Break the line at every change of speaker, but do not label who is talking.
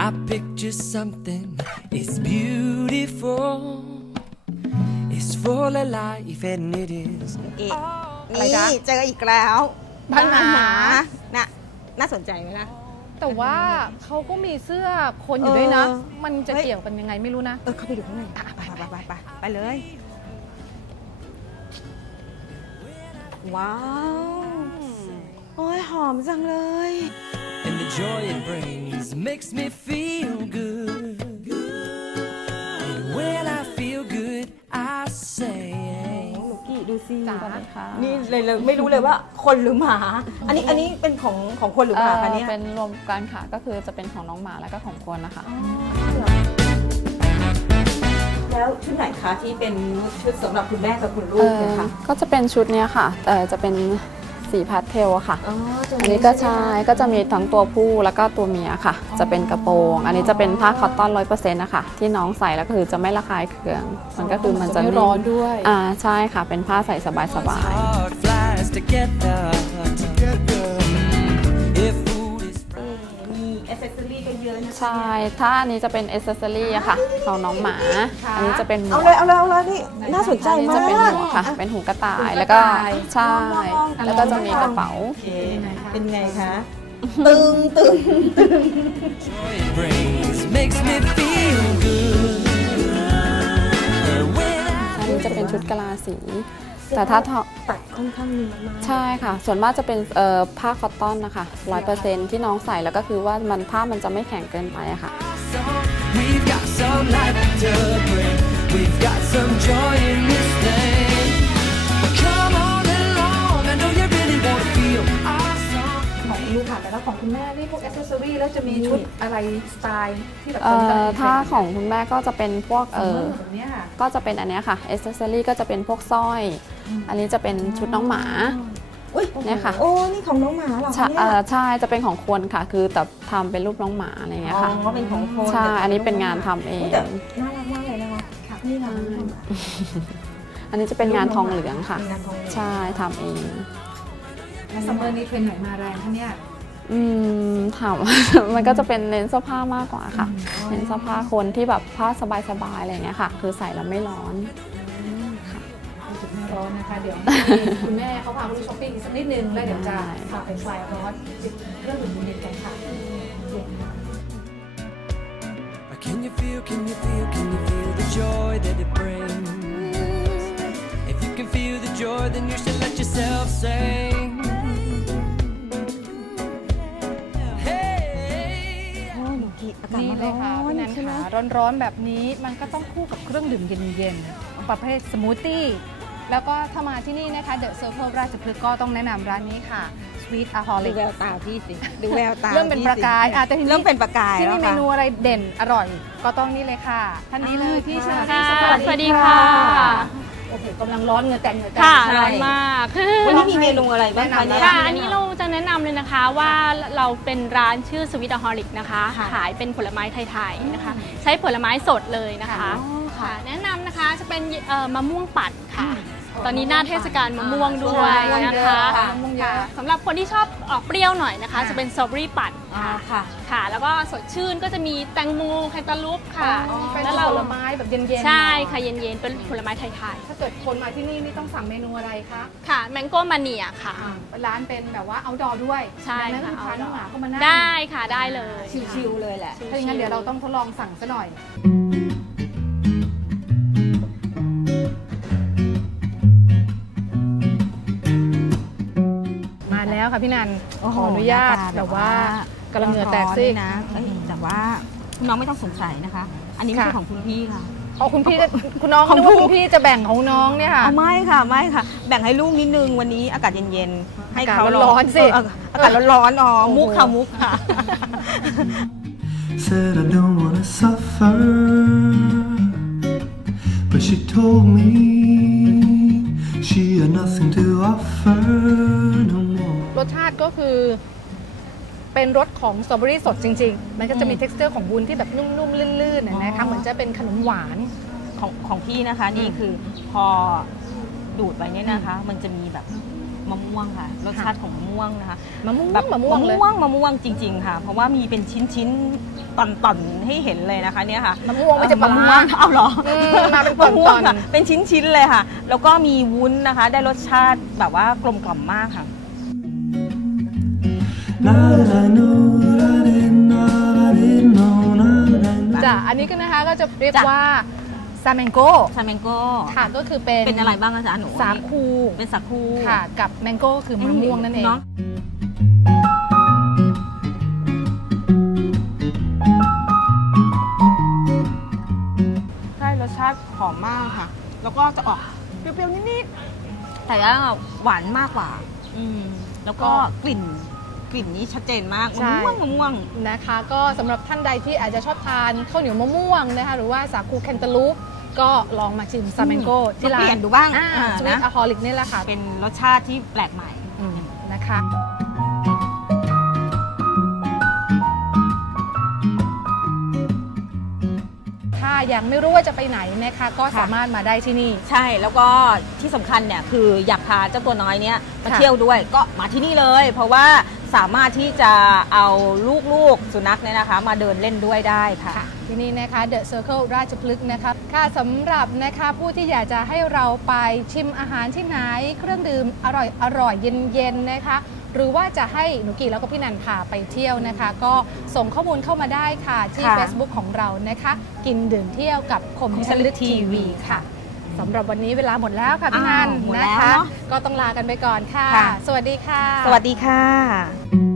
I picture something, it's beautiful. It's full of life and it is
อีก
อะไร
นี่
จ๊ะ
เจออีกแล้ว
บ้านหมา
น่ะน่าสนใจไหมล่ะ
แต่ว่าเขาก็มีเสื้อคนอยู่ด้วยนะ
เออ
มันจะ
เฮ้ย
เกี่ยวกันยังไงไม่รู้นะ
เออ เข้าไปดูข้างในอะไปไปไปไปไปเลย ว้าว โอ้ยหอมจังเลย
and the joy it brings makes me feel good. And when I feel good, I say.
ลูกกี้ดูสิ
จ๋าค่ะ
นี่เลยเลยไม่รู้เลยว่าคนหรือหมา อันนี้อันนี้เป็นของของคนหรือหมาคะเนี่ย
เป็นรวมกันค่ะก็คือจะเป็นของน้องหมาแล้วก็ของคนนะคะ
แล้วชุดไหนคะที่เป็นชุดสำหรับคุณแม่กับคุณลู
เอกอ
นะคะ
ก็จะเป็นชุดเนี้ยค่ะแต่จะเป็น สีพาสเทลอะค่ะ
อ๋อตรง
อันนี้ก็ใช่ ก็จะมีทั้งตัวผู้แล้วก็ตัวเมียค่ะ จะเป็นกระโปรง อันนี้จะเป็นผ้าคอตตอนร้อยเปอร์เซ็นต์นะคะที่น้องใส่แล้วก็คือจะไม่ระคายเคือง มันก็คือมันจะ
ไม่ร้อนด้วย
อ่าใช่ค่ะ เป็นผ้าใส่สบาย
Heart flies together.
ยอะนะ
ๆใช่ ถ้าอันนี้จะเป็นเอเซอรี่อะค่ะของน้องหมา อันนี้จะเป็นหม
เอา
วก
เลยเอาเลยเอาเลยนี่น่าสนใจ
อันนี้
มา
จะ
ก
เป็นหมวกค่ะ เป็นหูกระต่ายแล้วก็ใช่ แล้วก็จะมีกระเป๋า
โอเคเป็นไงคะ ตึงตึง
joy it brings makes me feel good. And when I
อันนี้จะเป็นชุดกะลาสี แต่ถ้าทอ
ตัดค่อนข้างเนียนมาก
ใช่ค่ะ ส่วนมากจะเป็นเอ่อผ้าคอตตอนนะคะร้อยเปอร์เซ็นที่น้องใส่แล้วก็คือว่ามันผ้ามันจะไม่แข็งเกินไปอะค่ะ
song, we've got some life to bring. We've got some joy in this thing.
ของคุณแม่นี่พวกอ c เซสซอรี่แล้วจะมีชุดอะไรสไตล์ที่แบบ
เอ่
คนแบบ
อถ้าของคุณแม่ก็จะเป็นพวกเออ
แบบเนี้ยค่ะ
ก็จะเป็นอันเนี้ยค่ะเอเซอรี่ก็จะเป็นพวกสร้อย อันนี้จะเป็นชุดน้องหมา
อุ้ย
เนี่ยค่ะ
โอ้นี่ของน้องหมาเหรอ
ใช่
คะเนี่
เอ่
ย
อใช่จะเป็นของคนค่ะ คือแต่ทำเป็นรูปน้องหมาอะไรเงี้ยค่ะ
อ๋อเป็นของคน
ใช่อันนี้เป็นงานทำเอง
ยแต่น่ารักมากเลยนะคะนี่งานทำอะ
อันนี้จะเป็นงานทองเหลืองค่ะ
เป็นงานทองเหลือง
ใช่ทำเอง
แล้วซัมเมอร์นี้เทรนด์ไหนมาแรงคะเนี่ย
อืมถามว่ามันก็จะเป็นเน้นเสื้อผ้ามากกว่าค่ะ เน้นเสื้อผ้าคนที่แบบผ้าสบายๆอะไรเงี้ยค่ะ คือใส่แล้วไม่ร้อน
รู้สึกไม่ร้อนนะคะ เดี๋ยวคุณแม่เขาพาไปดูช้อปปิ้งอีกสักนิดนึงแล้วเดี๋ยวจะพาไปคลายร้อนจิบเครื่องดื่มเย็นๆกันค่ะ
Can you feel, can you feel, can you feel the joy that it brings? If you can feel the joy, then you should let yourself sing. า
กาศ
นี่
มัน
เลย
ร้
ค่ะ
อน
พี่นัน
ใช่ไหม
ค่ะร้อนๆแบบนี้มันก็ต้องคู่กับเครื่องดื่มเย็นๆ ประเภทสมูทตี้ แล้วก็ถ้ามาที่นี่นะคะเดอะเซอร์เคิลราชพฤกษ์ก็ต้องแนะนำร้านนี้ค่ะ Sweet a h o l
ดู
i c
แววตาพี่สิดูแววตา
เริ่มเป็นประกายอะแต่ทีนี้
เริ่มเป็นประกาย
ที่
แล้ว
นี่เม
ค่ะ
นูอะไรเด่นอร่อย ก็ต้องนี่เลยค่ะ ท่านนี้เลยพี่ชา
ค่ะ
สวัสดี
สวัสดีค่ะ
โอ้โหกำลังร้อนเหงื่อแตกเหงื่อแตก
ค่ะ
ใช่
ร้อนมาก
วันนี้มีเมนูอะไรบ้างคะเนี่ย
ค่ะอันนี้เราจะแนะนำเลยนะคะว่าเราเป็นร้านชื่อสวิต h ฮอลิกนะคะ
ค่ะ
ขายเป็นผลไม้ไทยๆนะคะ ใช้ผลไม้สดเลยนะคะค่ะแนะนำนะคะจะเป็นเอ่อมะม่วงปั่นค่ะ ตอนนี้หน้าเทศกาลมะม่วงด้วยนะคะ
มะม่วงเยอะ
ค่ะสำหรับคนที่ชอบออกเปรี้ยวหน่อยนะคะ
ค่ะ
จะเป็นสตรอเบอรี่ปั่น
อ่า
ค่ะ
ค่ะ
ค่ะ แล้วก็สดชื่นก็จะมีแตงโมแคนตาลูปค่ะ
เป็น
แล้วเรา
ผลไม้แบบเย็นๆ
ใช่
หน่อย
ค่ะเย็นๆ เป็นผลไม้ไทย
ถ้าเกิดคนมาที่นี่นี่ต้องสั่งเมนูอะไรคะ
ๆค่ะแมงโก้มาเนียค่ะ
อ่าร้านเป็นแบบว่า outdoor ด้วย
ใช่
ดังนั้น
ค่ะ
ลูกค้าน้องหมาก็มานั่ง
ได้ค่ะได้เลย
ชิวๆเลยแหละ
ถ้าอย่างนั้นเดี๋ยวเราต้องทดลองสั่งซะหน่อย ค่ะพี่นัน
โอ้โห
ขออนุญาต
หน้าตา
แบบว่ากำลังเหงื่อแตกซิ
ร้อนๆเลยนะเอ้ยแต่ว่าคุณน้องไม่ต้องสงสัยนะคะ อันนี้ไม่ใช่
ค่ะ
ของคุณพี่ค่ะ
เอาคุณพี่จะคุณน้อง
ของ
นึกว่า
ผู้
คุณพี่จะแบ่งของน้องเนี่ยค่ะ
เอาไม่ค่ะไม่ค่ะ แบ่งให้ลูกนิดนึงวันนี้อากาศเย็นๆให้เขา
อากาศร้อนๆสิ
เอออากาศร้อนๆอ๋อ
โอ้โห
มุกค่ะมุกค่ะ
Said I don't wanna suffer, but she told me she had nothing to offer no more.
รสชาติก็คือ เป็นรสของสตรอเบอรี่สดจริง ๆ มันก็จะมี t e x t อร์ของวุ้นที่แบบนุ่มๆ ลื่นๆน่ะนะคะ เหมือนจะเป็นขนมหวาน
ของของพี่นะคะ นี่คือพอดูดไปเนี่ยนะคะ มันจะมีแบบมะม่วงค่ะ รสชาติของมะม่วงนะคะ
มะม่วง
แบบ
มะม่วงเลย
มะม่วงมะม่วงจริง ๆ ค่ะ เพราะว่ามีเป็นชิ้นๆตอนๆให้เห็นเลยนะคะ เนี่ยค่ะ
มะม่วงไม่ใช่ปลา
เออมะม่วงเอาเหรอ
อืมมาเป็น
มะม่วง
ตอนๆ
ค่ะเป็นชิ้นๆเลยค่ะ แล้วก็มีวุ้นนะคะ ได้รสชาติแบบว่ากลมกล่อมมากค่ะ
จ้ะอันนี้ก็นะคะก็จะเรียก
จ้ะ
ว่าซาเมงโก
ซาเมงโก้
ค่ะก็คือเป็น
เป็นอะไรบ้างคะจ๊ะหนู
สาคู
เป็นสาคู
ค่ะกับแมงโก้คือมะม่วงนั่นเองาะ
ใช่รสชาติหอมมากค่ะ แล้วก็จะออกเปรี้ยวๆนิดๆแต่ว่าหวานมากกว่าอืม แล้วก็กลิ่น กลิ่นนี้ชัดเจนมาก
ใช่
มะม่วงมะม่วง
นะคะ ก็สำหรับท่านใดที่อาจจะชอบทานข้าวเหนียวมะม่วงนะคะหรือว่าสาคูแคนตาลูปก็ลองมาชิมซาเมงโกที่ร้าน
เปลี่ยนดูบ้าง
อ่า
อ่า
สวีท
นะ
อะฮอลิกนี่แหละค่ะ
เป็นรสชาติที่แปลกใหม่
อืมนะคะถ้ายังไม่รู้ว่าจะไปไหนนะคะ ก็
ค่ะ
สามารถมาได้ที่นี่
ใช่แล้วก็ที่สำคัญเนี่ยคืออยากพาเจ้าตัวน้อยเนี่ยมา
ค่ะ
เที่ยวด้วยก็มาที่นี่เลย เพราะว่า สามารถที่จะเอาลูกๆสุนัขเนี่ยนะคะ มาเดินเล่นด้วยได้ค่ะ
ค่ะที่นี่นะคะ The Circle ราชพฤกษ์นะคะค่ะสำหรับนะคะผู้ที่อยากจะให้เราไปชิมอาหารที่ไหน เครื่องดื่มอร่อยอร่อยเย็นๆนะคะ หรือว่าจะให้หนูกี่แล้วก็พี่นันพาไปเที่ยวนะคะ ก็ส่งข้อมูลเข้ามาได้ค่ะที่
ค่ะ
Facebook ของเรานะคะ กินดื่มเที่ยวกับคมชลึกทีวีค่ะ สำหรับวันนี้เวลาหมดแล้วค่ะพี่นัน
อ้าวหมด
นะ
แล้ว
คะ
เนอะ
ก็ต้องลากันไปก่อนค่ะ
ค่ะ
สวัสดีค่ะ
สวัสดีค่ะ